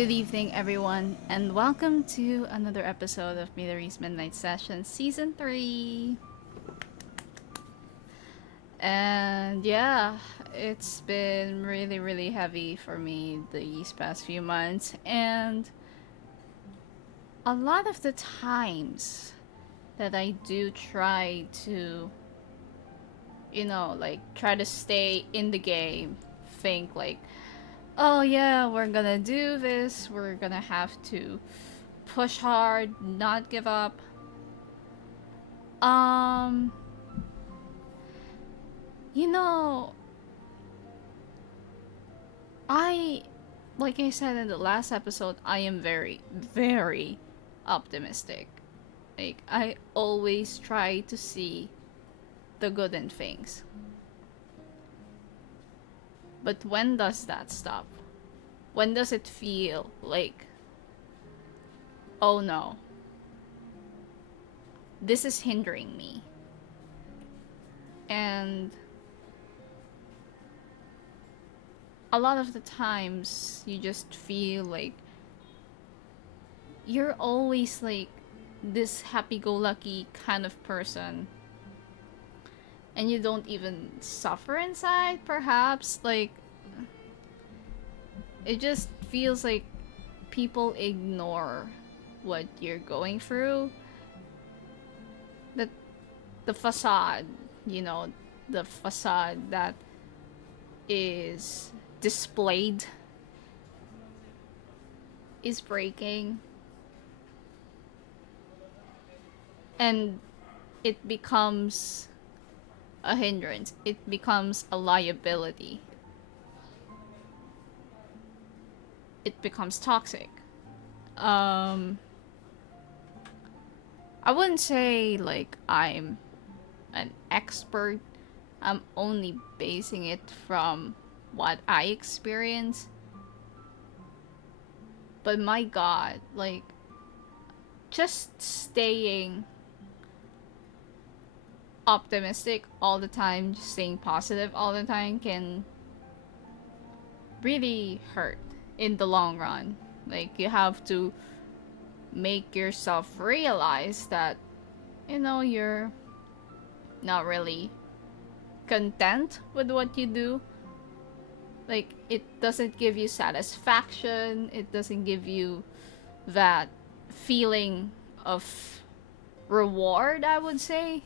Good evening, everyone, and welcome to another episode of Midori's Midnight Sessions Season 3. And yeah, it's been really heavy for me these past few months, and a lot of the times that I do try to, try to stay in the game, think like, oh yeah, we're gonna do this, we're gonna have to push hard, not give up. Um, you know, I, like I said in the last episode, I am very optimistic. Like, I always try to see the good in things. But when does that stop? When does it feel like, oh no, this is hindering me? And a lot of the times you just feel like you're always like this happy-go-lucky kind of person, and you don't even suffer inside, perhaps. Like, it just feels like people ignore what you're going through. That the facade, you know, the facade that is displayed is breaking, and it becomes a hindrance, it becomes a liability, it becomes toxic. um I wouldn't say like I'm an expert. I'm only basing it from what I experience. But my god, like, just staying optimistic all the time, just staying positive all the time can really hurt in the long run. Like, you have to make yourself realize that, you're not really content with what you do. Like, it doesn't give you satisfaction, it doesn't give you that feeling of reward, I would say.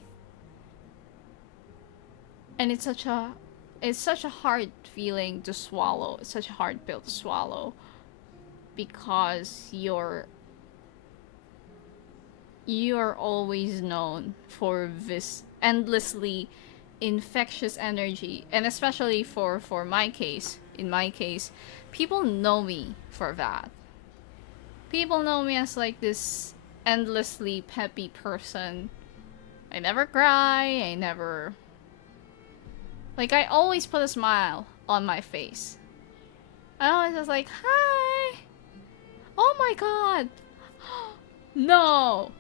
And it's such a hard feeling to swallow. It's such a hard pill to swallow because you're always known for this endlessly infectious energy, and especially for my case. In my case, people know me for that. People know me as like this endlessly peppy person. I never cry. I always put a smile on my face. I always just like, hi. Oh my god. No.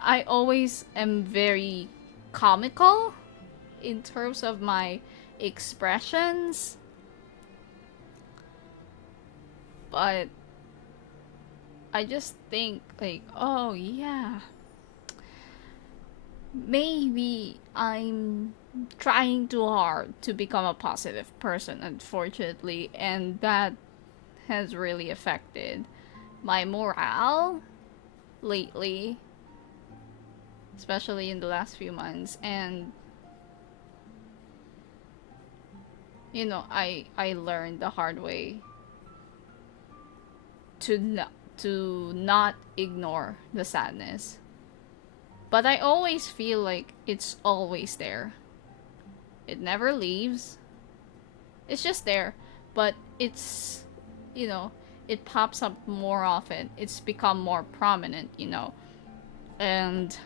I always am very comical in terms of my expressions. But I just think like, oh yeah, maybe I'm trying too hard to become a positive person, unfortunately, and that has really affected my morale lately, especially in the last few months. And I learned the hard way to not ignore the sadness. But I always feel like it's always there. It never leaves. It's just there, but you know, it pops up more often. It's become more prominent. And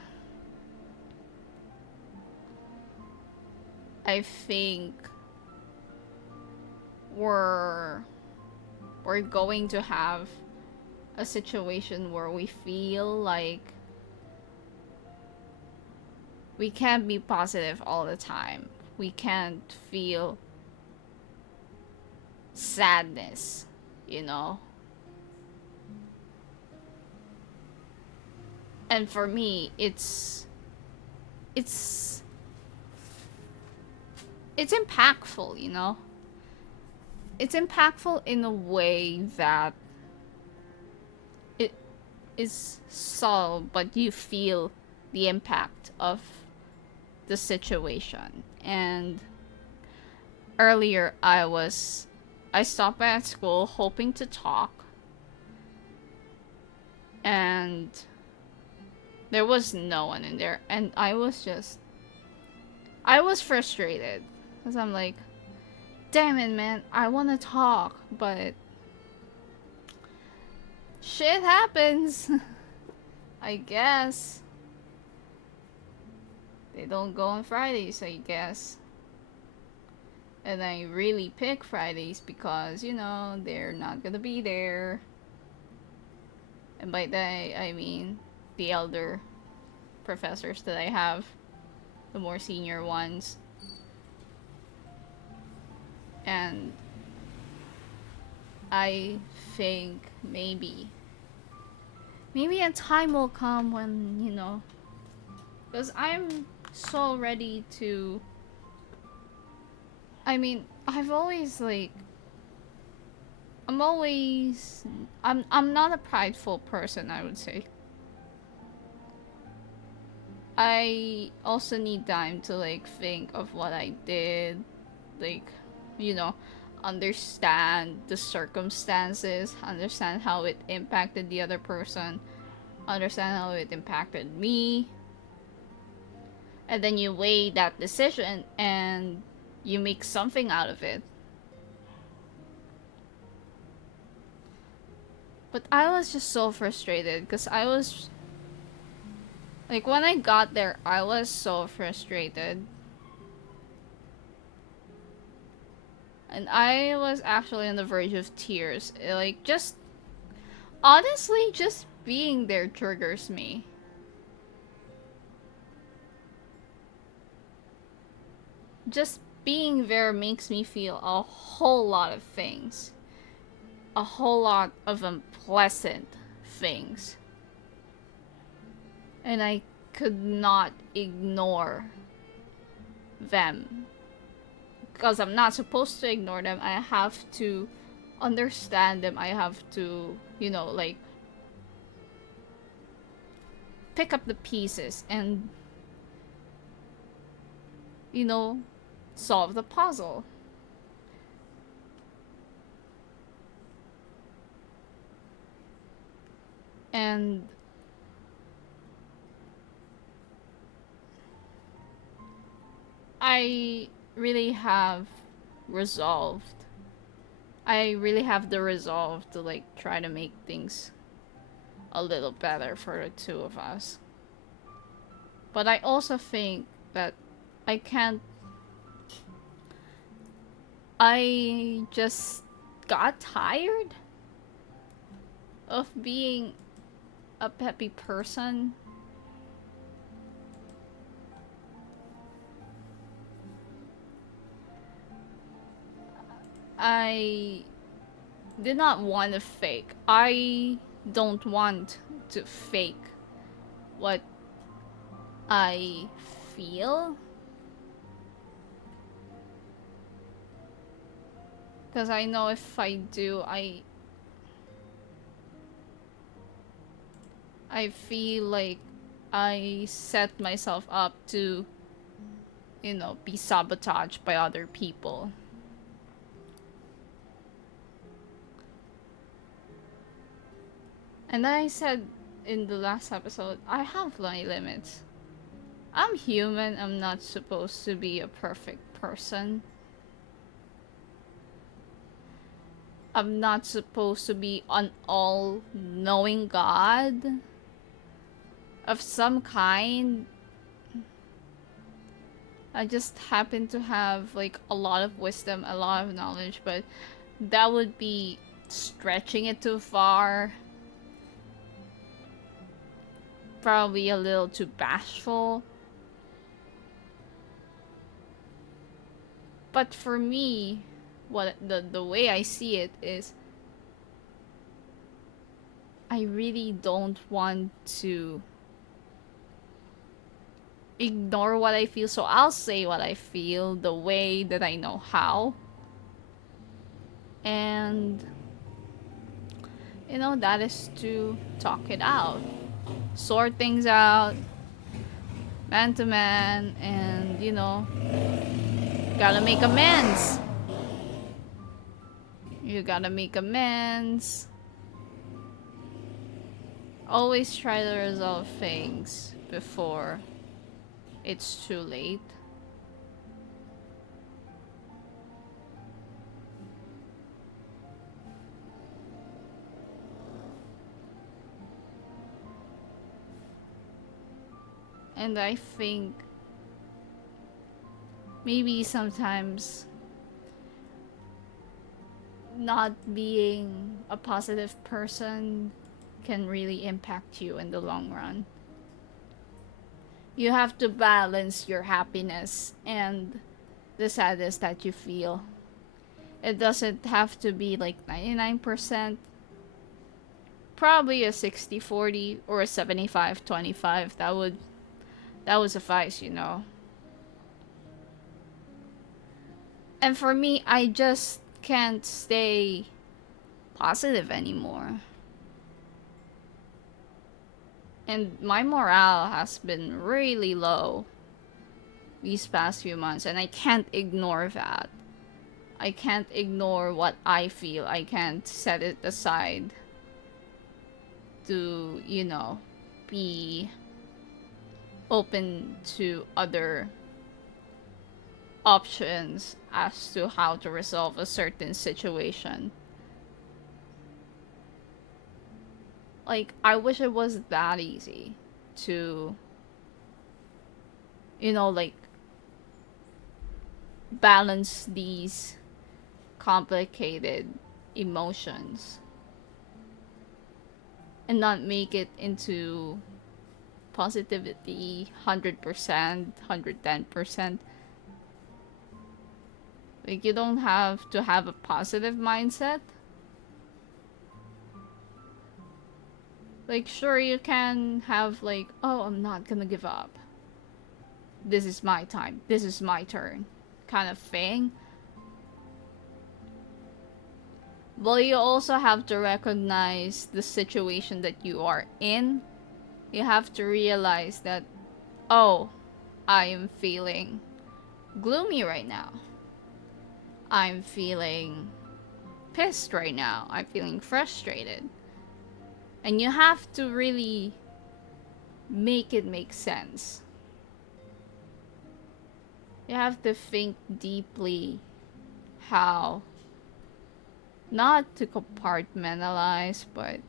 I think we're we're going to have a situation where we feel like we can't be positive all the time. We can't feel sadness, you know? And for me, it's it's impactful, you know? It's impactful in a way that it is subtle, but you feel the impact of the situation. And earlier, I stopped by at school hoping to talk, and there was no one in there, and I was frustrated because I'm like, damn it, man, I want to talk, but shit happens. I guess they don't go on Fridays, I guess. And I really pick Fridays because, you know, they're not gonna be there. And by that, I mean the elder professors that I have, the more senior ones. And I think maybe a time will come when, you know, because I'm so ready to. I mean, I've always like. I'm not a prideful person, I would say. I also need time to like think of what I did, like, you know, understand the circumstances, understand how it impacted the other person, understand how it impacted me. And then you weigh that decision and you make something out of it. But I was just so frustrated because I was like, when I got there, I was so frustrated. And I was actually on the verge of tears. Like, just honestly, just being there triggers me. Just being there makes me feel a whole lot of things. A whole lot of unpleasant things. And I could not ignore them. Because I'm not supposed to ignore them. I have to understand them. I have to, you know, like, pick up the pieces and, you know, solve the puzzle. And I really have resolved. I really have the resolve to like try to make things a little better for the two of us. But I also think that I can't. I just got tired of being a peppy person. I did not want to fake. I don't want to fake what I feel. Because I know if I do, I feel like I set myself up to, you know, be sabotaged by other people. And I said in the last episode, I have my limits. I'm human, I'm not supposed to be a perfect person. I'm not supposed to be an all-knowing God of some kind. I just happen to have like a lot of wisdom, a lot of knowledge, but that would be stretching it too far. Probably a little too bashful. But for me, what the way I see it is, I really don't want to ignore what I feel, so I'll say what I feel the way that I know how. And, that is to talk it out, sort things out, man to man, and, gotta make amends. You gotta make amends. Always try to resolve things before it's too late. And I think maybe sometimes not being a positive person can really impact you in the long run. You have to balance your happiness and the sadness that you feel. It doesn't have to be like 99%. Probably a 60-40 or a 75-25. That would suffice. And for me, I just can't stay positive anymore. And my morale has been really low these past few months, and I can't ignore that. I can't ignore what I feel. I can't set it aside to, be open to other options as to how to resolve a certain situation. Like, I wish it was that easy to, like, balance these complicated emotions and not make it into positivity 100%, 110%. Like, you don't have to have a positive mindset. Like, sure, you can have, like, oh, I'm not gonna give up. This is my time. This is my turn. Kind of thing. But you also have to recognize the situation that you are in. You have to realize that, oh, I am feeling gloomy right now. I'm feeling pissed right now. I'm feeling frustrated. And you have to really make it make sense. You have to think deeply how not to compartmentalize, but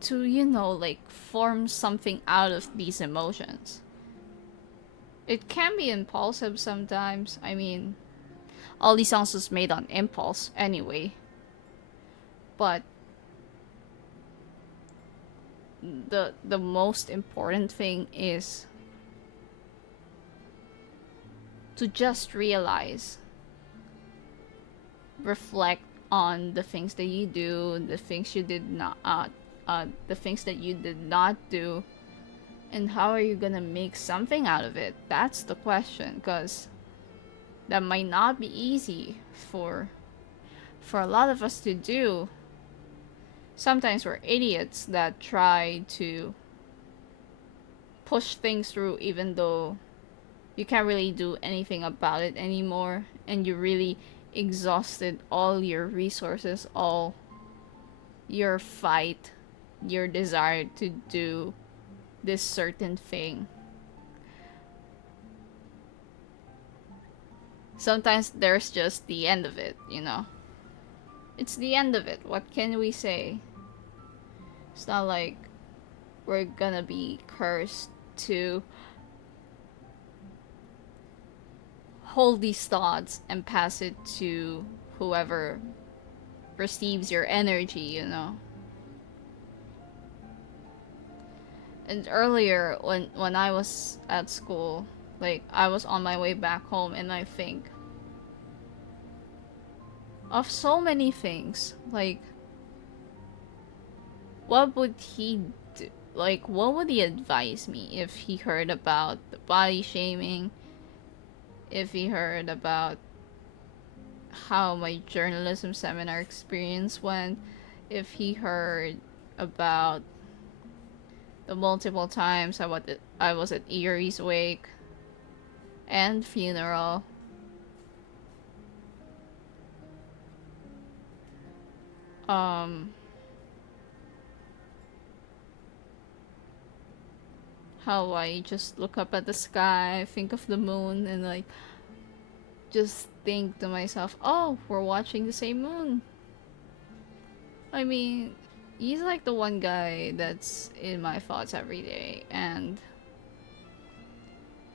to, like, form something out of these emotions. It can be impulsive sometimes. I mean, all these songs was made on impulse anyway. But the most important thing is to just realize, reflect on the things that you do, the things you did not, the things that you did not do, and how are you gonna make something out of it? That's the question, because that might not be easy for a lot of us to do. Sometimes we're idiots that try to push things through even though you can't really do anything about it anymore, and you really exhausted all your resources, all your fight, your desire to do this certain thing. Sometimes there's just the end of it. It's the end of it. What can we say? It's not like we're gonna be cursed to hold these thoughts and pass it to whoever receives your energy. And earlier, when I was at school, like, I was on my way back home, and I think of so many things. Like, what would he do? like, what would he advise me if he heard about the body shaming, if he heard about how my journalism seminar experience went, if he heard about the multiple times I was at Erie's wake and funeral. Um, how I just look up at the sky, think of the moon, and like just think to myself, oh, we're watching the same moon. I mean, he's like the one guy that's in my thoughts every day, and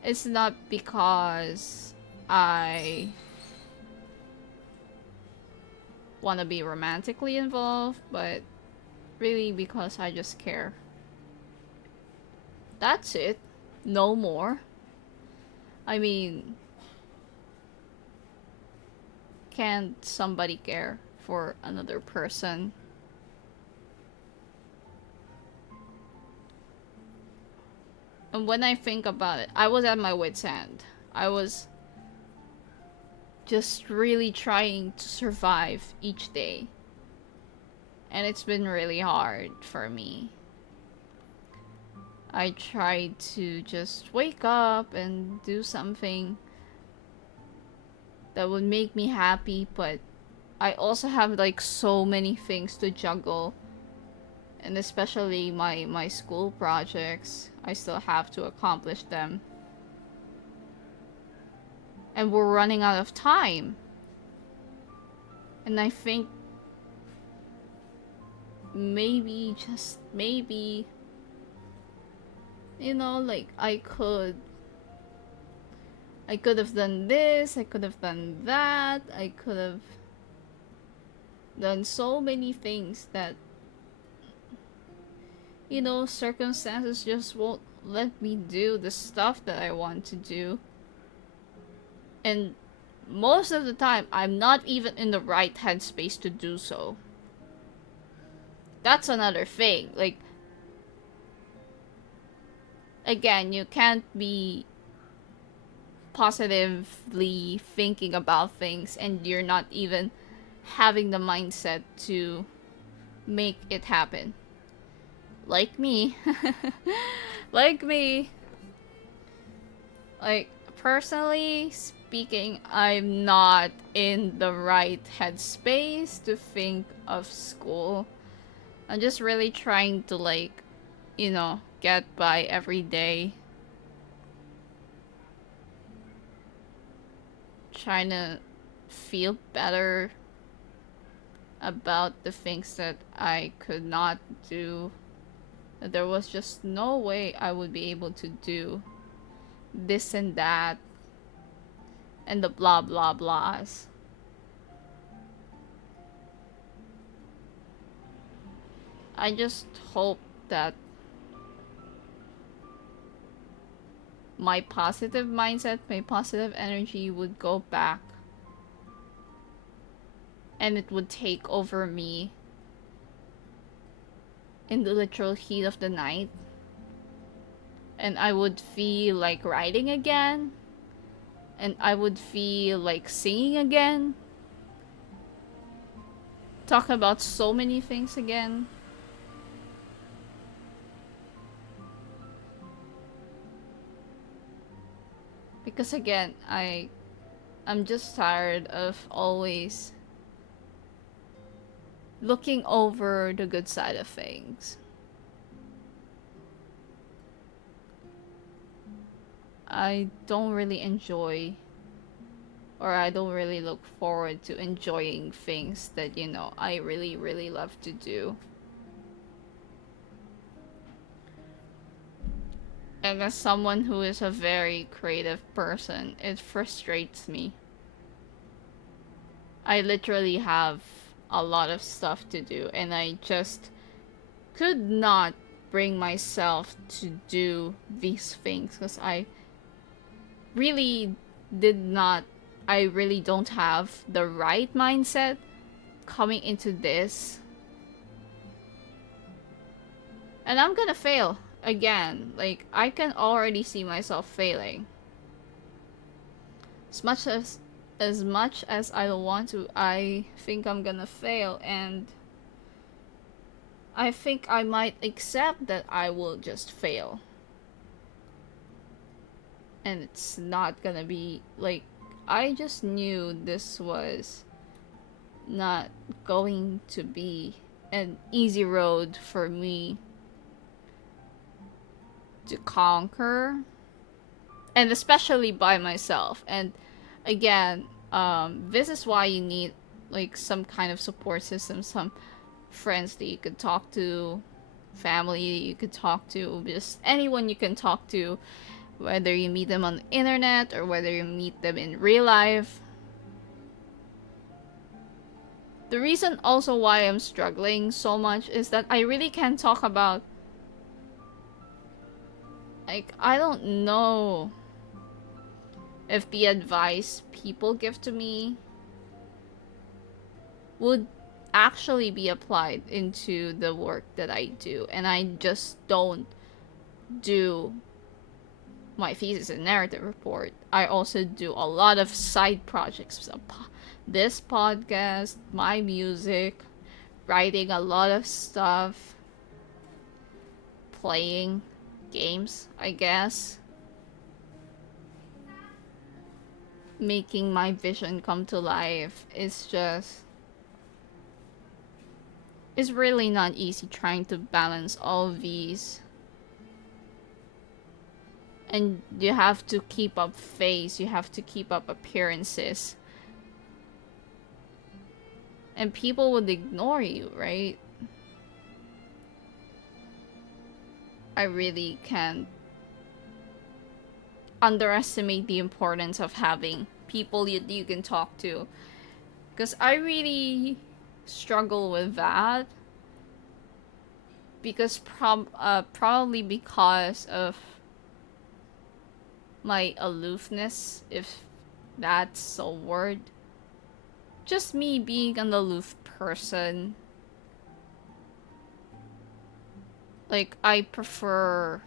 it's not because I want to be romantically involved, but really because I just care. That's it. No more. I mean, can't somebody care for another person? And when I think about it, I was at my wit's end. I was just really trying to survive each day. And it's been really hard for me. I tried to just wake up and do something that would make me happy, but I also have like so many things to juggle. And especially my school projects, I still have to accomplish them. And we're running out of time. And I think maybe, just maybe, like I could have done this, I could have done that, I could have done so many things that, circumstances just won't let me do the stuff that I want to do. And most of the time, I'm not even in the right headspace to do so. That's another thing. Like, again, you can't be positively thinking about things and you're not even having the mindset to make it happen. Like me. Like me. Like, personally speaking, I'm not in the right headspace to think of school. I'm just really trying to, like, get by every day. Trying to feel better about the things that I could not do. There was just no way I would be able to do this and that and the blah blah blahs. I just hope that my positive mindset, my positive energy would go back and it would take over me in the literal heat of the night. And I would feel like writing again. And I would feel like singing again. Talk about so many things again. Because again, I'm just tired of always looking over the good side of things. I don't really enjoy, or I don't really look forward to enjoying things that, I really, really love to do. And as someone who is a very creative person, it frustrates me. I literally have a lot of stuff to do, and I just could not bring myself to do these things because I really don't have the right mindset coming into this. And I'm gonna fail again. Like, I can already see myself failing. As much as I don't want to, I think I'm gonna fail, and I think I might accept that I will just fail. And it's not gonna be like, I just knew this was not going to be an easy road for me to conquer, and especially by myself. And again, this is why you need like some kind of support system, some friends that you could talk to, family that you could talk to, just anyone you can talk to, whether you meet them on the internet or whether you meet them in real life. The reason also why I'm struggling so much is that I really can't talk about, like, I don't know if the advice people give to me would actually be applied into the work that I do. And I just don't do my thesis and narrative report. I also do a lot of side projects. This podcast, my music, writing a lot of stuff, playing games, I guess. Making my vision come to life is just, it's really not easy trying to balance all of these. And you have to keep up face, you have to keep up appearances. And people would ignore you, right? I really can't underestimate the importance of having people you can talk to. Because I really struggle with that. Because probably because of my aloofness, if that's a word. Just me being an aloof person. Like, I prefer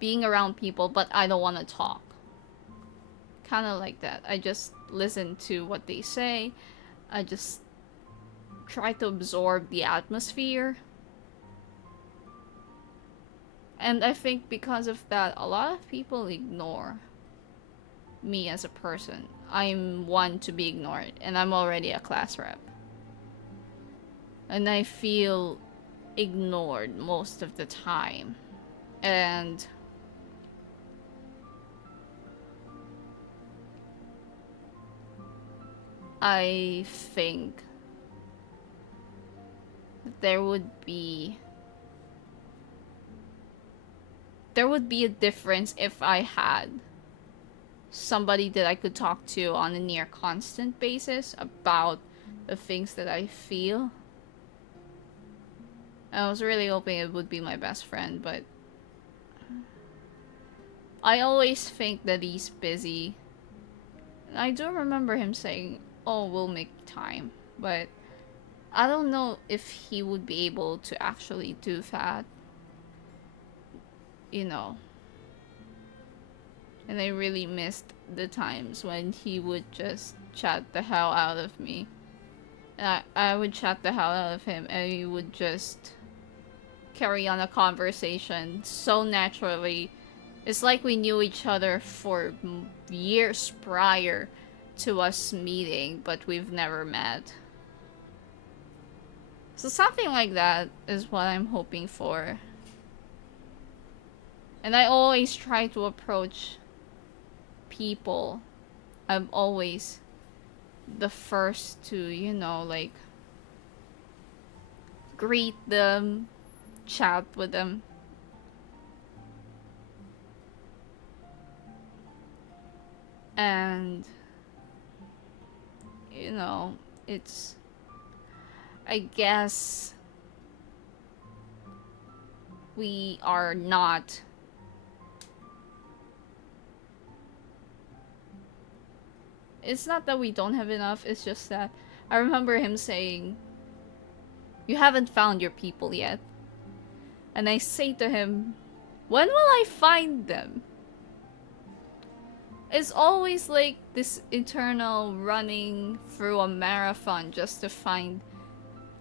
being around people, but I don't want to talk. Kind of like that. I just listen to what they say. I just try to absorb the atmosphere. And I think because of that, a lot of people ignore me as a person. I'm one to be ignored, and I'm already a class rep. And I feel ignored most of the time. And I think there would be a difference if I had somebody that I could talk to on a near constant basis about the things that I feel. I was really hoping it would be my best friend, but I always think that he's busy. And I do remember him saying, "Oh, we'll make time," but I don't know if he would be able to actually do that. You know. And I really missed the times when he would just chat the hell out of me. And I would chat the hell out of him, and he would just carry on a conversation so naturally. It's like we knew each other for years prior to us meeting, but we've never met. So something like that is what I'm hoping for. And I always try to approach people. I'm always the first to, like, greet them, chat with them. And, it's, I guess, we are not it's not that we don't have enough, it's just that I remember him saying, "You haven't found your people yet." And I say to him, when will I find them? It's always like this eternal running through a marathon just to find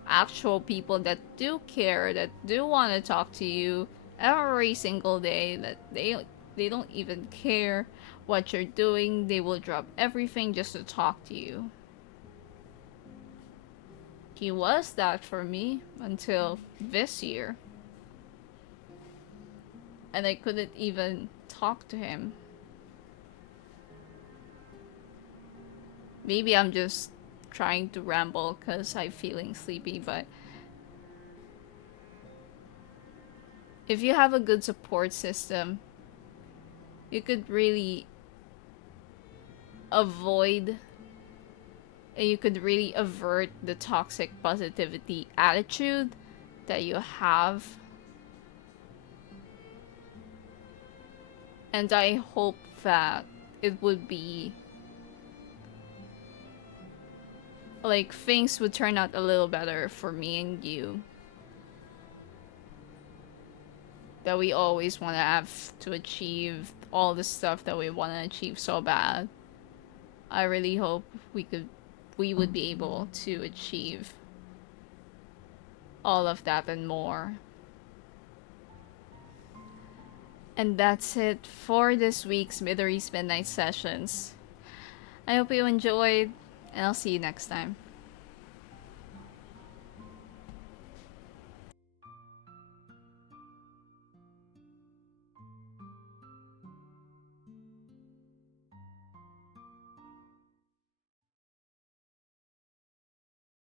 actual people that do care, that do want to talk to you every single day, that they don't even care what you're doing. They will drop everything just to talk to you. He was that for me until this year. And I couldn't even talk to him. Maybe I'm just trying to ramble because I'm feeling sleepy, but if you have a good support system, you could really avoid, you could really avert the toxic positivity attitude that you have. And I hope that it would be like things would turn out a little better for me and you. That we always want to have to achieve all the stuff that we want to achieve so bad. I really hope we would be able to achieve all of that and more. And that's it for this week's Midori's Midnight Sessions. I hope you enjoyed, and I'll see you next time.